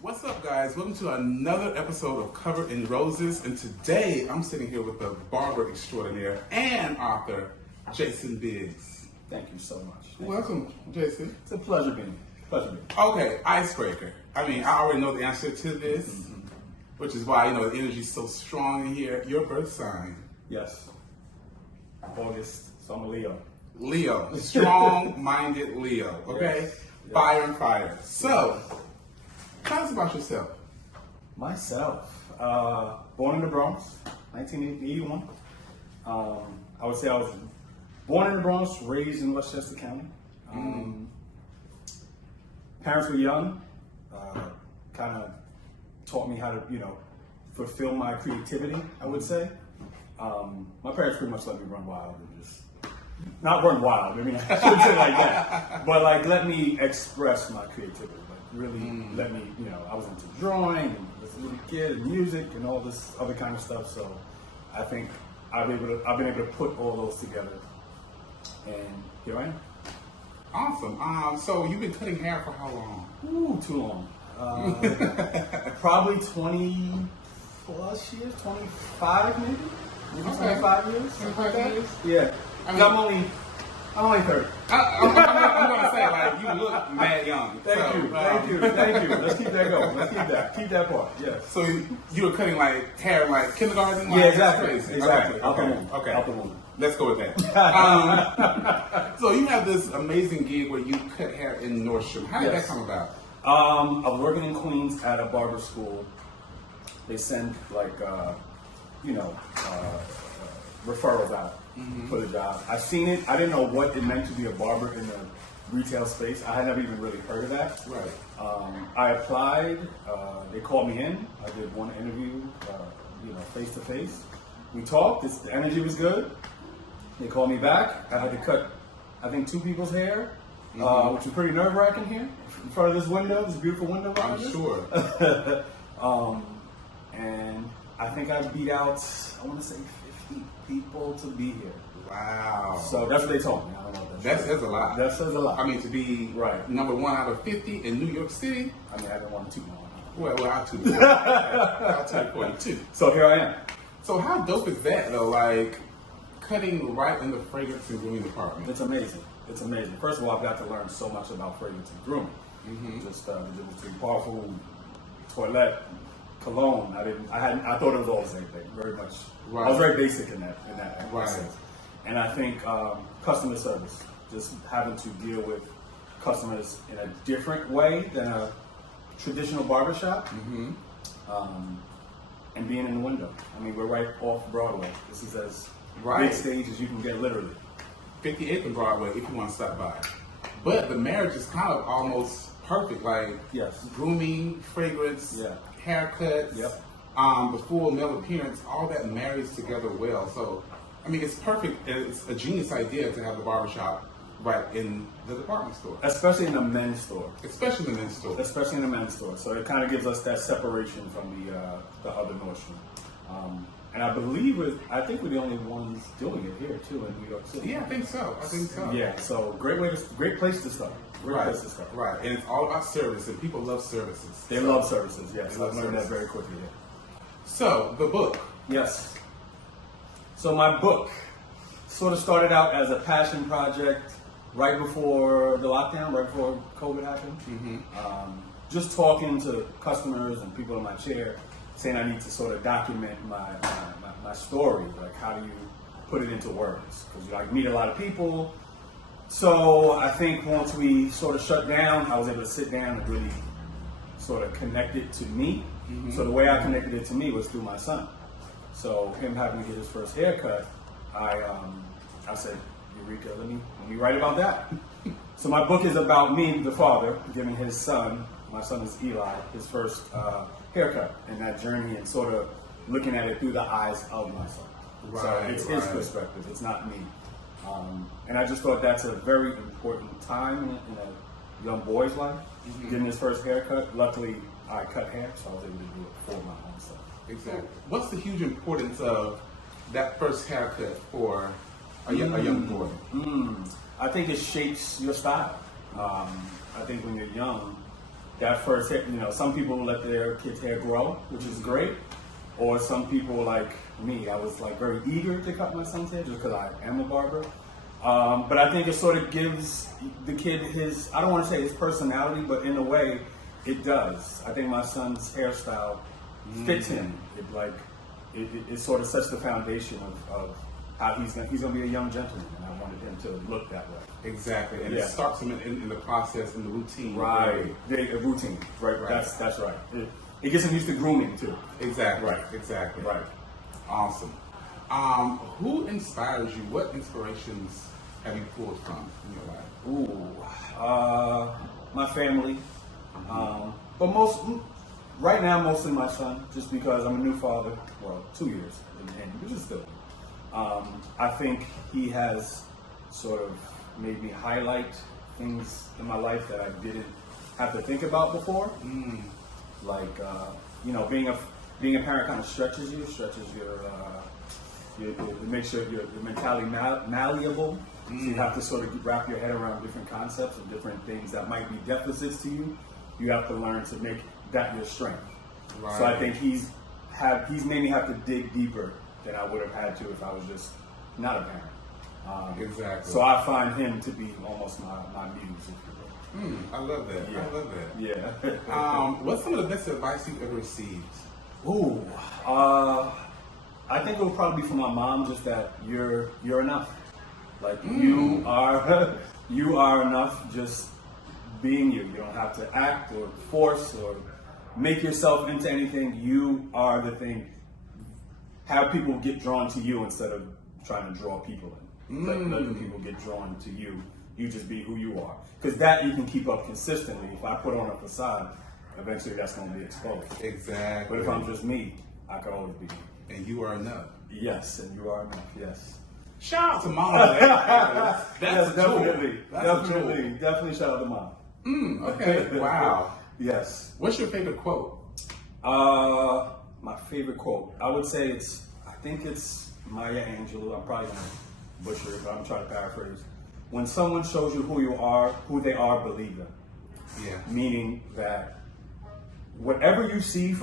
What's up, guys? Welcome to another episode of Covered in Roses, and today I'm sitting here with the barber extraordinaire and author, Jason Biggs. Thank you so much. Welcome, Jason. It's a pleasure being here. Okay, icebreaker. I already know the answer to this, which is why, the energy's so strong in here. Your birth sign. Yes. August, so I'm a Leo. Leo. Strong-minded Leo, okay? Yes. Fire and fire. So, tell us about yourself. Myself, born in the Bronx, 1981. I would say I was born in the Bronx, raised in Westchester County. Parents were young, kind of taught me how to, fulfill my creativity, I would say. My parents pretty much let me run wild and just, not run wild, I shouldn't say like that, but let me express my creativity. Really let me, I was into drawing and as a little kid and music and all this other kind of stuff. So I think I've been able to put all those together, and here I am. Awesome. So you've been cutting hair for how long? Ooh, too long. Probably 20 plus years, 25 maybe? Maybe 25 years? 25 years? Yeah. I'm only 30. I'm gonna say, you look mad young. Thank you. Let's keep that going. Keep that part. Yes. So you were cutting hair in kindergarten? Yeah, exactly. Okay. Out the womb. Let's go with that. So you have this amazing gig where you cut hair in Nordstrom. How did that come about? I was working in Queens at a barber school. They send referrals out for the job. I've seen it. I didn't know what it meant to be a barber in the retail space. I had never even really heard of that. Right. I applied. They called me in. I did one interview, face to face. We talked. The energy was good. They called me back. I had to cut, I think, 2 people's hair, which was pretty nerve-wracking here in front of this window, this beautiful window. I'm sure. And I think I beat out, I want to say 50 people to be here. Wow. So that's what they told me. I don't know if that says a lot. That says a lot. To be number 1 out of 50 in New York City. I didn't want to toot my own. Well, I'll toot it. I'll toot it for you too. So here I am. So how dope is that though? Cutting right in the fragrance and grooming department. It's amazing. First of all, I've got to learn so much about fragrance and grooming. Just the difference between parfum, toilette, cologne. I thought it was all the same thing. Very much. Right. I was very basic in that process. And I think customer service, just having to deal with customers in a different way than a traditional barbershop. And being in the window. We're right off Broadway. This is as big stage as you can get, literally. 58th and Broadway, if you want to stop by. But the marriage is kind of almost perfect. Yes. Grooming, fragrance, haircuts, the full male appearance, all that marries together well. So, it's perfect. It's a genius idea to have the barbershop right in the department store. Especially in the men's store. Especially in the men's store. So it kind of gives us that separation from the other Nordstrom. And I think we're the only ones doing it here too in New York City. Yeah, I think so. Yeah, so great place to start. Place to start. Right, and it's all about service, and people love services. They love services, yes. I've learned that very quickly. Yeah. So, the book. Yes. So my book sort of started out as a passion project right before the lockdown, right before COVID happened. Just talking to customers and people in my chair, saying I need to sort of document my story. How do you put it into words? Because I meet a lot of people. So I think once we sort of shut down, I was able to sit down and really sort of connect it to me. So the way I connected it to me was through my son. So him having to get his first haircut, I said, Eureka, let me write about that. So my book is about me, the father, giving his son, my son is Eli, his first haircut, and that journey, and sort of looking at it through the eyes of my son. So it's his perspective, it's not me. And I just thought that's a very important time in a young boy's life, getting his first haircut. Luckily, I cut hair, so I was able to do it for my own son. Exactly. What's the huge importance of that first haircut for a young boy? I think it shapes your style. I think when you're young, that first hair, some people let their kids' hair grow, which is great. Or some people like me, I was like very eager to cut my son's hair just because I am a barber. But I think it sort of gives the kid his, I don't want to say his personality, but in a way it does. I think my son's hairstyle fits him. It sort of sets the foundation of how he's gonna be a young gentleman, and I wanted him to look that way. Exactly, and it starts him in the process, in the routine. Right, a routine. Right. That's right. It gets him used to grooming too. Exactly. Right. Exactly. Right. Awesome. Who inspires you? What inspirations have you pulled from in your life? My family. But right now, mostly my son, just because I'm a new father. Well, 2 years, which is still. I think he has sort of made me highlight things in my life that I didn't have to think about before. Like, being a parent kind of stretches your, it makes your mentality malleable. So you have to sort of wrap your head around different concepts and different things that might be deficits to you. You have to learn to make that your strength. Right. So I think he's made me have to dig deeper than I would have had to if I was just not a parent. Exactly. So I find him to be almost my muse, if you will. I love that. Yeah. I love that. Yeah. What's some of the best advice you've ever received? I think it would probably be from my mom, just that you're enough. Like you are enough just being you. You don't have to act or force or make yourself into anything. You are the thing. Have people get drawn to you instead of trying to draw people in. Letting people get drawn to you. You just be who you are. Because that you can keep up consistently. If I put on a facade, eventually that's going to be exposed. Exactly. But if I'm just me, I can always be me. And you are enough. Yes, and you are enough, yes. Shout out to Mom. That's definitely. Jewel. Definitely shout out to Mom. Okay, wow. Yes. What's your favorite quote? My favorite quote, I would say I think it's Maya Angelou. I'm probably going to butcher it, but I'm trying to paraphrase. When someone shows you who they are, believe them. Yeah. Meaning that whatever you see from